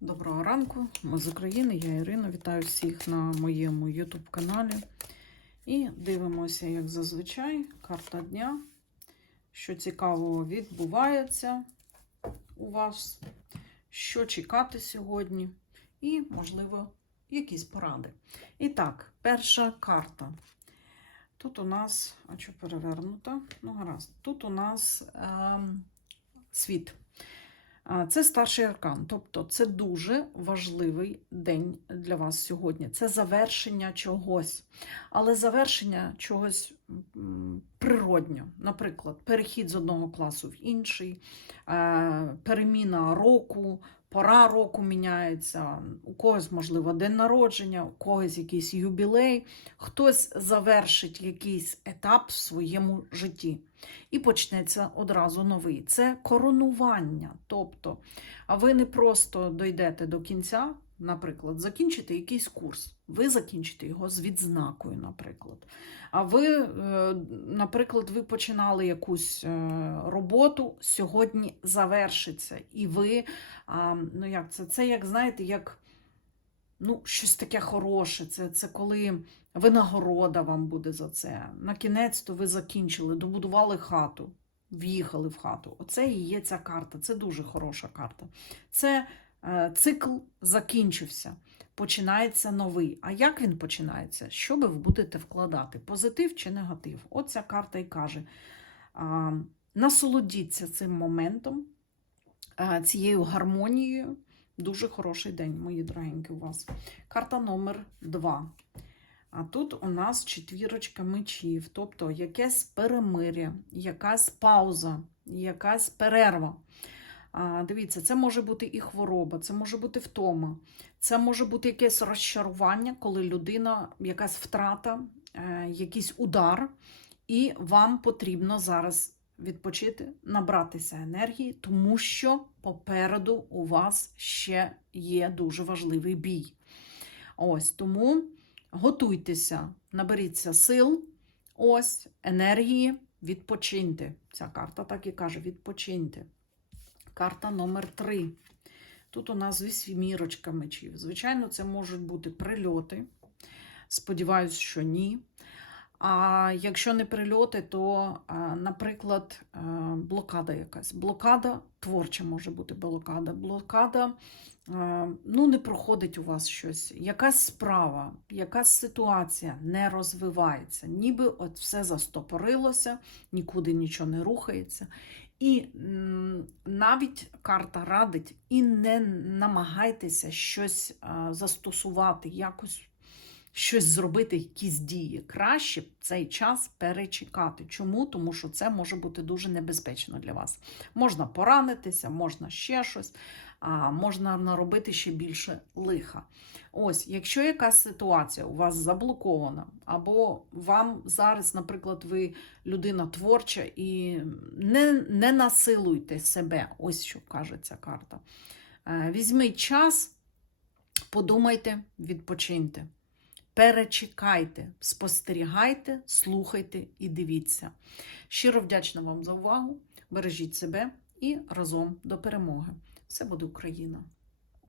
Доброго ранку, ми з України, я Ірина. Вітаю всіх на моєму YouTube каналі. І дивимося, як зазвичай, карта дня. Що цікавого відбувається у вас, що чекати сьогодні, і, можливо, якісь поради. І так, перша карта. Тут у нас, а що перевернуто? Ну, гаразд. Тут у нас ем, світ. Це старший аркан, тобто це дуже важливий день для вас сьогодні. Це завершення чогось, але завершення чогось природньо. Наприклад, перехід з одного класу в інший, е, переміна року, пора року міняється, у когось, можливо, день народження, у когось якийсь юбілей, хтось завершить якийсь етап в своєму житті. І почнеться одразу новий. Це коронування. Тобто, ви не просто дойдете до кінця, наприклад, закінчите якийсь курс, ви закінчите його з відзнакою, наприклад. А ви, е, наприклад, ви починали якусь е, роботу, сьогодні завершиться. І ви, ну як це, це як, знаєте, як ну, щось таке хороше. Це, це коли винагорода вам буде за це. На кінець то ви закінчили, добудували хату, в'їхали в хату. Оце і є ця карта. Це дуже хороша карта. Це цикл закінчився. Починається новий. А як він починається? Що ви будете вкладати? Позитив чи негатив? Оця карта і каже: насолодіться цим моментом, цією гармонією. Дуже хороший день, мої дорогенькі, у вас. Карта номер 2. А тут у нас четвірочка мечів, тобто якесь перемир'я, якась пауза, якась перерва. Дивіться, це може бути і хвороба, це може бути втома, це може бути якесь розчарування, коли людина, якась втрата, е, якийсь удар, і вам потрібно зараз відпочити, набратися енергії, тому що попереду у вас ще є дуже важливий бій. Ось тому готуйтеся, наберіться сил, ось енергії, відпочиньте. Ця карта так і каже: відпочиньте. Карта номер 3. Тут у нас вісьмірочка мечів. Звичайно, це можуть бути прильоти. Сподіваюсь, що ні. А якщо не прильоти, то, наприклад, блокада якась. Блокада творча може бути блокада. Блокада ну, не проходить у вас щось. Якась справа, якась ситуація не розвивається. Ніби от все застопорилося, нікуди нічого не рухається. І навіть карта радить, і не намагайтеся щось застосувати, якось щось зробити, якісь дії. Краще цей час перечекати. Чому? Тому що це може бути дуже небезпечно для вас. Можна поранитися, можна ще щось, а можна наробити ще більше лиха. Ось, якщо якась ситуація у вас заблокована, або вам зараз, наприклад, ви людина творча і не, не насилуйте себе, ось що каже ця карта. Е, Візьміть час, подумайте, відпочиньте. Перечекайте, спостерігайте, слухайте і дивіться. Щиро вдячна вам за увагу. Бережіть себе і разом до перемоги. Все буде Україна!